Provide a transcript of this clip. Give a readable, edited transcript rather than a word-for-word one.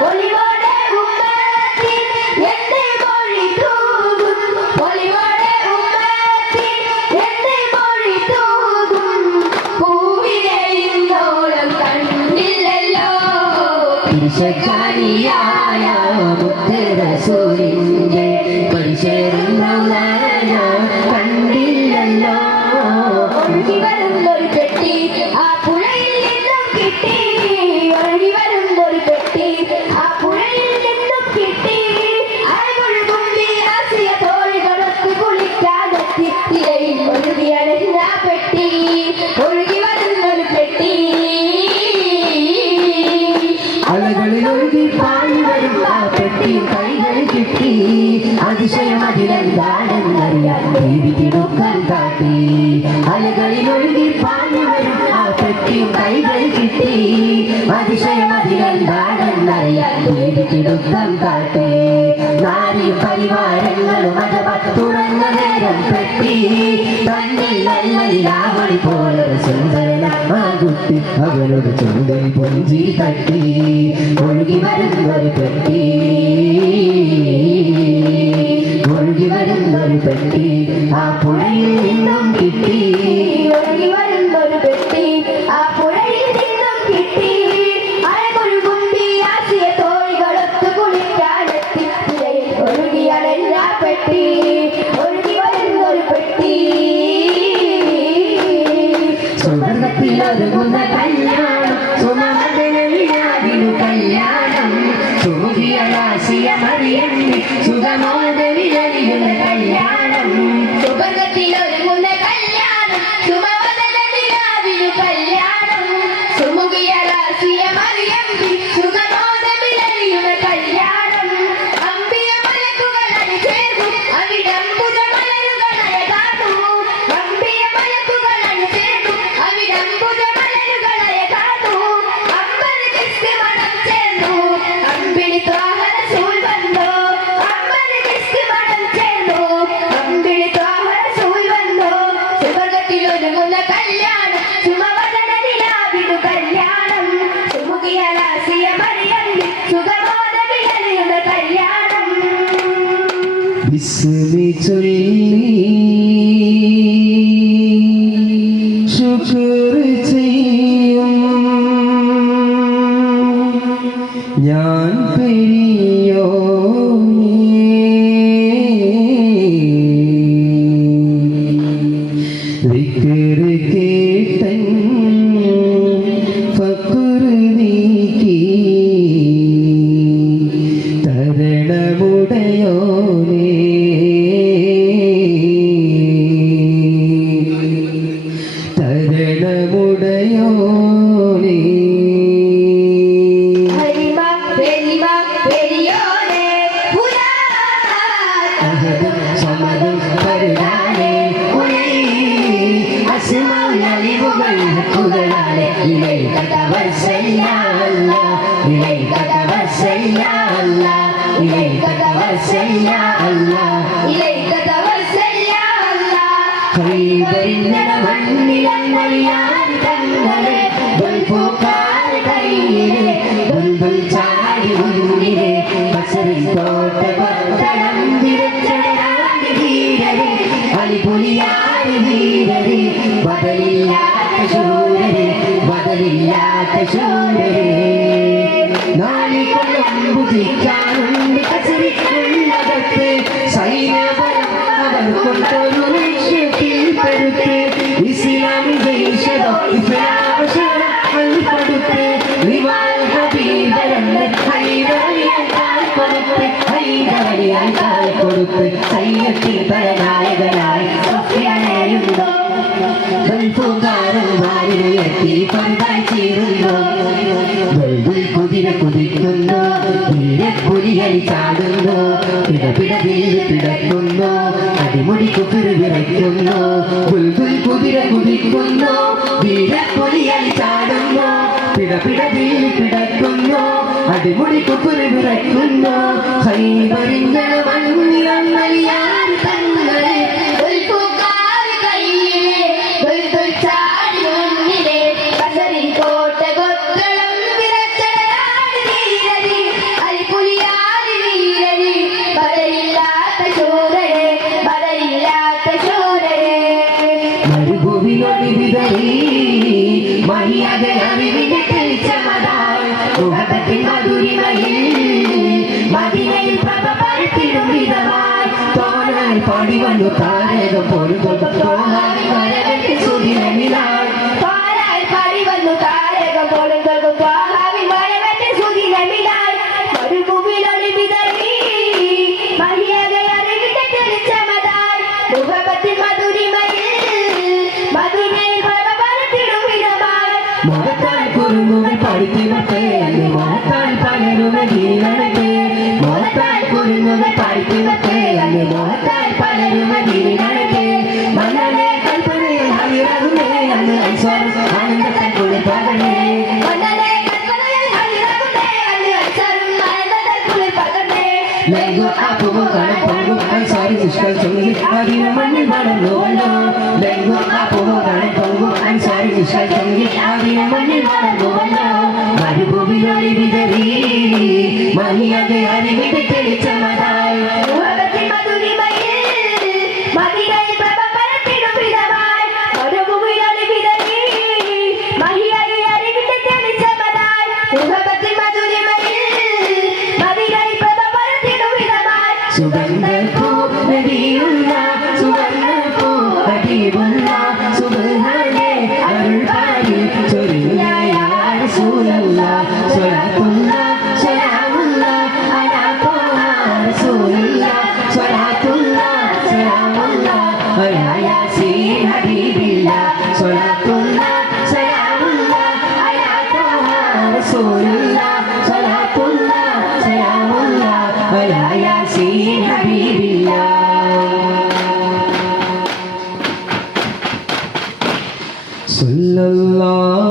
പൊലിവോടെ ഉമ്മത്തി എന്റെ മൊഴി തൂകും പൊലിവോടെ ഉമ്മത്തി എന്റെ മൊഴി തൂകും പൂവിനെ ഇന്നോളം കണ്ടില്ലല്ലോ പിശകാരിയായ മുത്ത് റസൂലിന്റെ പരിശേരുന്ന കണ്ടില്ലല്ലോ ഒഴുകി വരുന്നൊരു പെട്ടി ആ പുഴയിൽ നിന്നും കിട്ടി ഒഴുകി വരുന്നൊരു പെട്ടി ആ പുഴയിൽ നിന്നും കിട്ടി അഴകൊഴുകുമ്പി ആസിയ തോഴികളൊത്ത് കുളിക്കാതെത്തി തിരയിൽ ഒഴുകിയണഞ്ഞ പെട്ടി ഒഴുകി വരുന്നൊരു പെട്ടി അലകളിൽ ഒഴുകി പാടി വരും ആ പെട്ടി കൈകൾ കിട്ടി അതിശയം അതിലെന്താണെന്നറിയാൻ ജീവിതം കാട്ടി അലകളിൽ ഒഴുകി പാടി വരും ആ പെട്ടി കൈകൾ കിട്ടി അതിശയം അതിലെന്താണെന്നറിയാൻ ജീവിതം കാട്ടി നാരി പരിവാരങ്ങളും അഥവാ തുറന്ന നേരം പെട്ടി തന്നിൽ നല്ലൊരു പോലെ സുന്ദരനാകുട്ടി അവരുടെ ചുണ്ടിൽ പൊഞ്ചി തട്ടി ഒഴുകി വരുന്നൊരു പെട്ടി ഒഴുകി വരുന്നൊരു പെട്ടി ആ പുഴയിൽ നിന്നും കിട്ടി ഒഴുകി വരുന്നൊരു പെട്ടി ആ പുഴയിൽ നിന്നും കിട്ടി അഴകൊഴുകുമ്പി ആസിയ തോഴികളൊത്ത് കുളിക്കാനെത്തി തിരയിൽ ഒഴുകിയണഞ്ഞ പെട്ടി ഒഴുകി വരുന്നൊരു പെട്ടി സുഗന്ധത്തിലൊരുങ്ങുന്ന കല്യാണം സുമമദനവിനാവിനു കല്യാണം സുമുഖിയാസിയ മറിയമ്മി സുഗമോദവിലരിയുന്ന കല്യാണം സുഗന്ധത്തിലൊരുങ്ങുന്ന കല്യാണം സുമവദനവിനാവിനു കല്യാണം സുമുഖിയാസിയ മറിയമ്മി സുഗമോദവിലരിയുന്ന കല്യാണം അമ്പിയ മലക്കുകളായി ചേർന്നു അവിടെ അമ്പുത മലരുകളായ കാണൂ അമ്പിയ മലക്കുകളായി ചേർന്നു അവിടെ അമ്പുത മലരുകളായ കാണൂ അമ്പത് ദിസ്ക് മണം ചേർന്നു അമ്പിളി ത്വാഹ റസൂൽ വന്നോ അമ്പത് ദിസ്ക് മണം ചേർന്നു അമ്പിളി ത്വാഹ റസൂൽ വന്നോ സുവർഗത്തിലൊരുങ്ങുന്ന കല്യാണം സുമവദന നിലാവിനു കല്യാണം സുമുഖിയാസിയ മറിയമ്മി സുഗമോദവിലരിയുന്ന കല്യാണം ബിസ്മി ചൊല്ലി ശുക്ർ ചെയ്യും ഞാൻ പെരിയോനേ വിക്ർ കേട്ടൻ ഫഖർ നീക്കി തരണമുടയോനേ തരണമുടയോനേ ഹരിമ പെരിമ പെരിയോനെ അഹദ് സമദ് ഫർദാനേ ഉലൈ അസ്മാഉൽ അലിമുകൾ ഹക്കുകളാലെ ഇലൈക തവസ്സൽനാ അല്ലാഹ് ഇലൈക തവസ്സൽനാ അല്ലാഹ് ഇലൈക തവസ്സൽനാ അല്ലാഹ് ഇലൈക തവസ്സൽനാ അല്ലാഹ് ഖൈബറിന്റെ മണ്ണിലങ്ങളിയാൻ തങ്ങളെ ദുൽഫുഖാർ കൈയിലെ ദുൽദുൽ ചാടി മുന്നിലെ ബസറിൽ കോട്ട കൊത്തളം വിരച്ചടരാടി വീരരെ അലിപുലിയാടി വീരരെ ബദലില്ലാത്ത ശൂരരെ ബദലില്ലാത്ത ശൂരരെ നാളികൊള്ളും ബുദ്ധിക്കാനുണ്ട് കസരിക്കുള്ളകത്ത് സൈന്യബലം അവർ കൊണ്ടൊരു ലക്ഷ്യത്തിൽ പെടുത്ത് ഇസ്ലാം ജയിച്ചതോ ഇസ്ലാം കൊടുത്ത് റിവാൽ ഹബീബരന്ന് ഹൈദരലിയാൽ കൊടുത്ത് ഹൈദരലിയാൽ കൊടുത്ത് സൈന്യത്തിൽ പരനായകനായി സഫ്യാനയുണ്ടോ വാരിലെത്തി പന്തായി ചീറുന്നു കുതിര കുതിക്കുന്നു പുലിയലി ചാടുന്നു പിടപിടതിൽ പിടക്കുന്നു അടിമുടി കുതിര വിറയ്ക്കുന്നു കുതിര കുതിക്കുന്നു വീരപ്പൊലിയലി ചാടുന്നു പിടപിടതിൽ പിടക്കുന്നു അടിമുടി കുതിര വിറയ്ക്കുന്നു ഹൈബറിന്റെ മണ്ണിലങ്ങലിയാൻ തങ്ങളെ മുഹബത്തിൻ മധുരിമയിൽ മദീനയിൽ പ്രഭ പരത്തിടും വിധമായി തോനായി പാടി വന്നു താരകം പോലും തോന്നായി വരവെട്ടി സുദിനമിലായി പാലായി പാടി വന്നു താരകം പോലും കേൾക്കും ത്വാഹാവിൻ വരവെന്റെ സുദിനമിലായി മരുഭൂമിയിലൊളി വിതറി മഹിയകെ അറിവിന്റെ തെളിച്ചമതായി മുഹബത്തിൻ മധുരിമയിൽ മദീനയിൽ പ്രഭ പരത്തിടും വിധമായി മുഖത്താൽ കുരുങ്ങുകൾ പഠിക്കുമത്തെ അന്ന് മുഖത്താൽ പലരുമെ വീണത്തെ മുഖത്താൽ കുരുങ്ങുകൾ പഠിക്കുമത്തെ അന്ന് മുഖത്താൽ പലരുമെ വീണത്തെ മന്നനെ കൽപ്പനയിൽ ഹരിറകുന്നേ അന്ന് ഐശ്വരം ആനന്ദത്താൽ കുളിപ്പകണേ മന്നനെ കൽപ്പനയിൽ ഹരിറകുന്നേ അന്ന് ഐശ്വര്യം ആനന്ദത്താൽ കുളിപ്പകർന്നേ ലൈംഗു ആപ്പുമോ കാണപ്പോകും ഐശ്വരി നിഷ്കൾ ചൊല്ലി അതിന മണ്ണിൽ വളർന്നുവല്ലോ ലൈംഗു ആപ്പുമോ കാണപ്പോകും ഐശ്വരി നിഷ്കൾ ചൊല്ലി അതിന മണ്ണിൽ വളർന്നുവല്ലോ മരുഭൂമിയിലൊളി വിതറി മഹിയകെ അറിവിന്റെ തെളിച്ചമതായി മുഹബത്തിൻ മധുരിമയിൽ മദീനയിൽ പ്രഭ പരത്തിടും വിധമായി മരുഭൂമിയിലൊളി വിതറി മഹിയകെ അറിവിന്റെ തെളിച്ചമതായി മുഹബത്തിൻ മധുരിമയിൽ മദീനയിൽ പ്രഭ പരത്തിടും വിധമായി സുഗന്ധപ്പൂ നബിയുള്ള സുവർണ്ണപ്പൂ ഹബീബുള്ള സുബ്ഹാനേ അരുൾ പാടി ചൊരിഞ്ഞായ റസൂലല്ല സ്വലാത്തുള്ള സലാമുള്ള അലാ ത്വാഹ റസൂലുള്ള സ്വലാത്തുള്ള സലാമുള്ള അലാ യാസീൻ ഹബീബില്ല സ്വലാത്തുള്ള സലാമുള്ള അലാ ത്വാഹ റസൂലുള്ള സ്വലാത്തുള്ള സലാമുള്ള അലാ യാസീൻ ഹബീബില്ല സല്ലല്ലാഹു